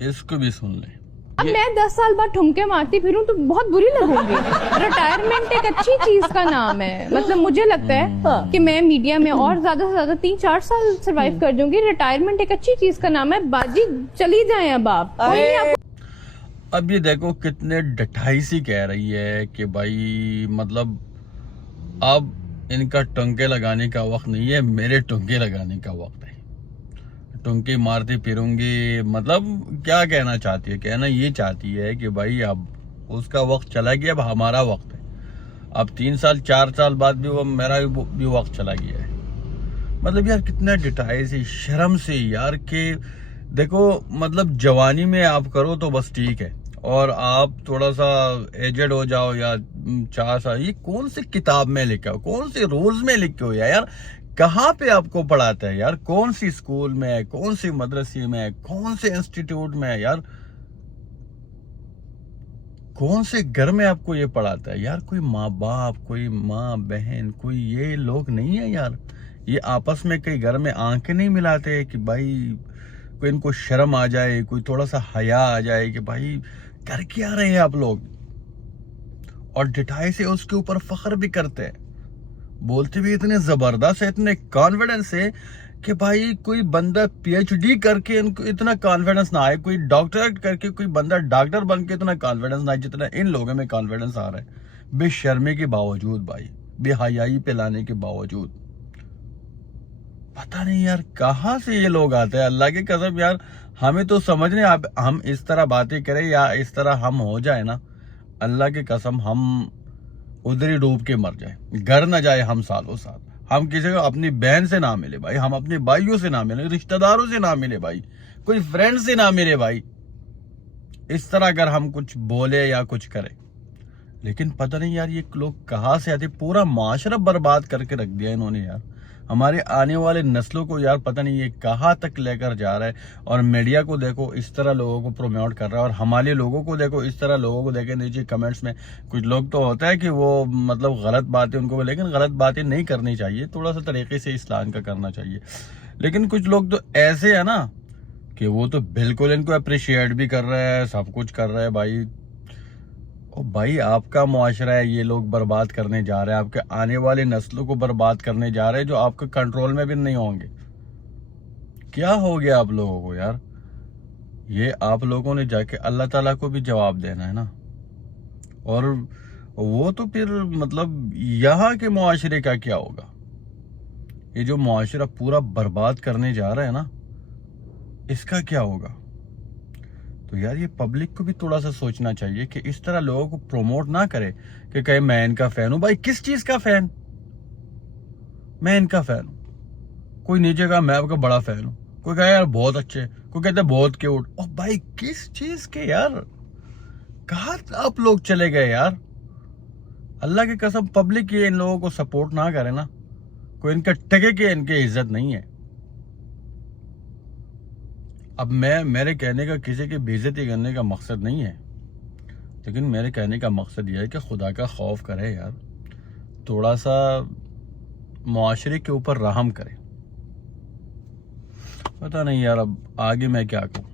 اس کو بھی سن لیں. اب میں 10 سال بعد ٹھمکے مارتی پھروں تو بہت بری لگوں گی. ریٹائرمنٹ ایک اچھی چیز کا نام ہے. مطلب مجھے لگتا ہے کہ میں میڈیا میں اور زیادہ سے زیادہ 3-4 سال سروائیو کر جاؤں گی. ریٹائرمنٹ ایک اچھی چیز کا نام ہے. باجی چلی جائیں اب آپ. اب یہ دیکھو کتنے ڈٹائی سی کہہ رہی ہے کہ بھائی مطلب اب ان کا ٹنکے لگانے کا وقت نہیں ہے, میرے ٹنکے لگانے کا وقت ہے. ٹنکی مارتی پھروں گی. مطلب کیا کہنا چاہتی ہے؟ کہنا یہ چاہتی ہے کہ بھائی اب اس کا وقت چلا گیا, اب ہمارا وقت ہے. اب 3 سال 4 سال بعد بھی وہ میرا بھی وقت چلا گیا ہے. مطلب یار کتنا ڈٹائی سے, شرم سے یار. کہ دیکھو مطلب جوانی میں آپ کرو تو بس ٹھیک ہے, اور آپ تھوڑا سا ایجڈ ہو جاؤ یا 4 سال, یہ کون سی کتاب میں لکھا ہو, کون سے رولز میں لکھے ہو یار؟ کہاں پہ آپ کو پڑھاتا ہے یار؟ کون سی اسکول میں ہے, کون سی مدرسے میں ہے, کون سے انسٹیٹیوٹ میں ہے یار؟ کون سے گھر میں آپ کو یہ پڑھاتا ہے یار؟ کوئی ماں باپ, کوئی ماں بہن, کوئی یہ لوگ نہیں ہے یار؟ یہ آپس میں کئی گھر میں آنکھیں نہیں ملاتے کہ بھائی کوئی ان کو شرم آ جائے, کوئی تھوڑا سا حیا آ جائے کہ بھائی کر کیا رہے ہیں آپ لوگ؟ اور ڈٹائی سے اس کے اوپر فخر بھی کرتے ہیں, بولتے بھی اتنے زبردست ہے, اتنے کانفیڈنس ہے کہ بھائی کوئی بندہ پی ایچ ڈی کر کے ان کو اتنا کانفیڈنس نہ آئے, کوئی ڈاکٹریٹ کر کے کوئی بندہ ڈاکٹر بن کے اتنا کانفیڈنس نہ آئے جتنا ان لوگوں میں کانفیڈنس آ رہا ہے. بے شرمی کے باوجود بھائی, بے حیائی پہ لانے کے باوجود. پتہ نہیں یار کہاں سے یہ لوگ آتے ہیں, اللہ کی قسم یار. ہمیں تو سمجھنے ہم اس طرح باتیں کریں یا اس طرح ہم ہو جائے نا, اللہ کی قسم ہم ادھر ہی ڈوب کے مر جائیں, گھر نہ جائے ہم سالوں سال. ہم کسی کو اپنی بہن سے نہ ملے بھائی, ہم اپنے بھائیوں سے نہ ملے, رشتہ داروں سے نہ ملے بھائی, کوئی فرینڈ سے نہ ملے بھائی. اس طرح اگر ہم کچھ بولے یا کچھ کریں. لیکن پتہ نہیں یار یہ لوگ کہاں سے آتے, پورا معاشرہ برباد کر کے رکھ دیا انہوں نے یار. ہمارے آنے والے نسلوں کو یار پتہ نہیں یہ کہاں تک لے کر جا رہا ہے. اور میڈیا کو دیکھو اس طرح لوگوں کو پروموٹ کر رہا ہے, اور ہمارے لوگوں کو دیکھو اس طرح لوگوں کو دیکھیں نیچے کمنٹس میں. کچھ لوگ تو ہوتا ہے کہ وہ مطلب غلط باتیں ان کو, لیکن غلط باتیں نہیں کرنی چاہیے, تھوڑا سا طریقے سے اصلاح کا کرنا چاہیے. لیکن کچھ لوگ تو ایسے ہیں نا کہ وہ تو بالکل ان کو اپریشیٹ بھی کر رہا ہے, سب کچھ کر رہا ہے بھائی. بھائی آپ کا معاشرہ ہے, یہ لوگ برباد کرنے جا رہے ہیں, آپ کے آنے والے نسلوں کو برباد کرنے جا رہے ہیں, جو آپ کے کنٹرول میں بھی نہیں ہوں گے. کیا ہو گیا آپ لوگوں کو یار؟ یہ آپ لوگوں نے جا کے اللہ تعالیٰ کو بھی جواب دینا ہے نا. اور وہ تو پھر مطلب یہاں کے معاشرے کا کیا ہوگا؟ یہ جو معاشرہ پورا برباد کرنے جا رہا ہے نا, اس کا کیا ہوگا؟ تو یار یہ پبلک کو بھی تھوڑا سا سوچنا چاہیے کہ اس طرح لوگوں کو پروموٹ نہ کرے کہ کہے میں ان کا فین ہوں. بھائی کس چیز کا فین؟ میں ان کا فین ہوں. کوئی نیچے کہا میں آپ کا بڑا فین ہوں, کوئی کہا یار بہت اچھے, کوئی کہتے بہت کیوٹ. او بھائی کس چیز کے یار؟ کہاں آپ لوگ چلے گئے یار؟ اللہ کی قسم پبلک یہ ان لوگوں کو سپورٹ نہ کرے نا, کوئی ان کا ٹکے کے ان کی عزت نہیں ہے. اب میرے کہنے کا کسی کی بے عزتی کرنے کا مقصد نہیں ہے, لیکن میرے کہنے کا مقصد یہ ہے کہ خدا کا خوف کرے یار, تھوڑا سا معاشرے کے اوپر رحم کرے. پتہ نہیں یار اب آگے میں کیا کروں.